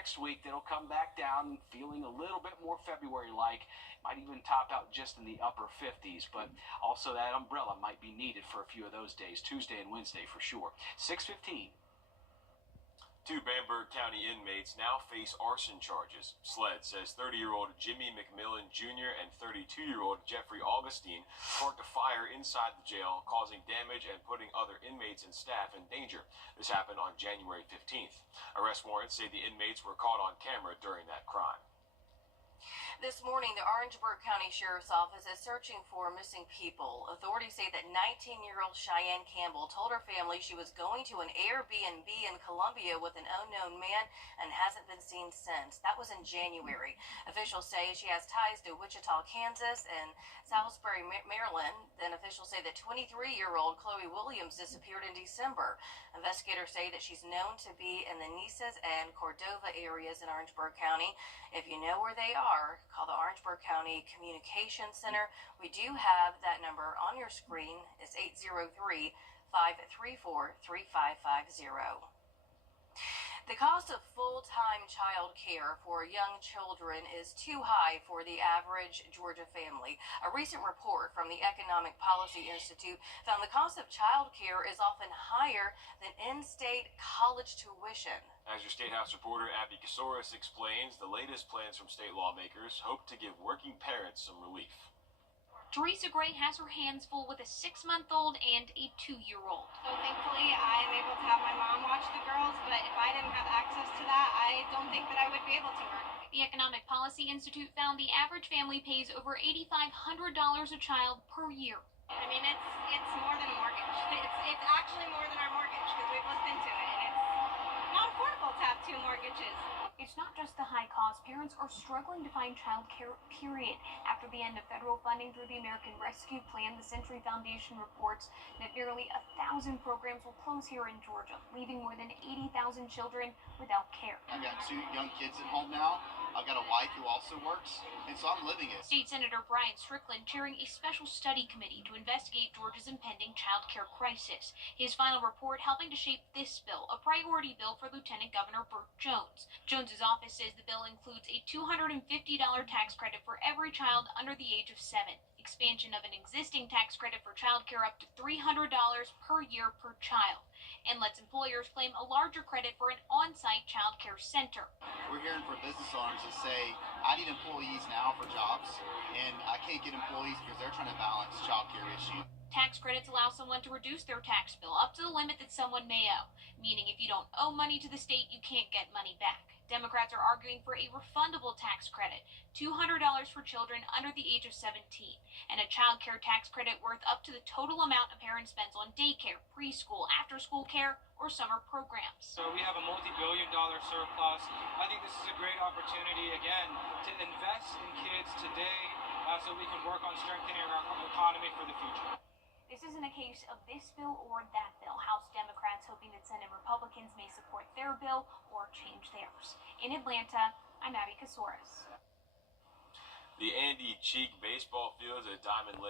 next week, then it'll come back down, feeling a little bit more February-like. Might even top out just in the upper 50s, but also that umbrella might be needed for a few of those days, Tuesday and Wednesday for sure. 6:15. Two Bamberg County inmates now face arson charges. SLED says 30-year-old Jimmy McMillan Jr. and 32-year-old Jeffrey Augustine sparked a fire inside the jail, causing damage and putting other inmates and staff in danger. This happened on January 15th. Arrest warrants say the inmates were caught on camera during that crime. This morning, the Orangeburg County Sheriff's Office is searching for missing people. Authorities say that 19-year-old Cheyenne Campbell told her family she was going to an Airbnb in Columbia with an unknown man and hasn't been seen since. That was in January. Officials say she has ties to Wichita, Kansas and Salisbury, Maryland. Then officials say that 23-year-old Chloe Williams disappeared in December. Investigators say that she's known to be in the Nices and Cordova areas in Orangeburg County. If you know where they are, call the Orangeburg County Communications Center. We do have that number on your screen. It's 803-534-3550. The cost of full-time child care for young children is too high for the average Georgia family. A recent report from the Economic Policy Institute found the cost of child care is often higher than in-state college tuition. As your State House reporter Abby Casoris explains, the latest plans from state lawmakers hope to give working parents some relief. Teresa Gray has her hands full with a 6-month-old and a 2-year-old. So thankfully, I'm able to have my mom watch the girls, but if I didn't have access to that, I don't think that I would be able to work. The Economic Policy Institute found the average family pays over $8,500 a child per year. I mean, it's more than a mortgage. It's actually more than our mortgage because we've looked into it, and it's not affordable to have 2 mortgages. It's not just the high cost. Parents are struggling to find child care, period. After the end of federal funding through the American Rescue Plan, the Century Foundation reports that nearly 1,000 programs will close here in Georgia, leaving more than 80,000 children without care. I've got 2 young kids at home now. I've got a wife who also works, and so I'm living it. State Senator Brian Strickland chairing a special study committee to investigate Georgia's impending child care crisis. His final report helping to shape this bill, a priority bill for Lieutenant Governor Burt Jones. Jones's office says the bill includes a $250 tax credit for every child under the age of 7, expansion of an existing tax credit for child care up to $300 per year per child, and lets employers claim a larger credit for an on-site child care center. We're hearing from business owners that say, I need employees now for jobs, and I can't get employees because they're trying to balance child care issues. Tax credits allow someone to reduce their tax bill up to the limit that someone may owe, meaning if you don't owe money to the state, you can't get money back. Democrats are arguing for a refundable tax credit, $200 for children under the age of 17, and a child care tax credit worth up to the total amount a parent spends on daycare, preschool, after-school care, or summer programs. So we have a multi-billion-dollar surplus. I think this is a great opportunity, again, to invest in kids today so we can work on strengthening our economy for the future. This isn't a case of this bill or that bill. House Democrats hoping that Senate Republicans may support their bill or change theirs. In Atlanta, I'm Abby Casoris. The Andy Cheek baseball fields at Diamond Lake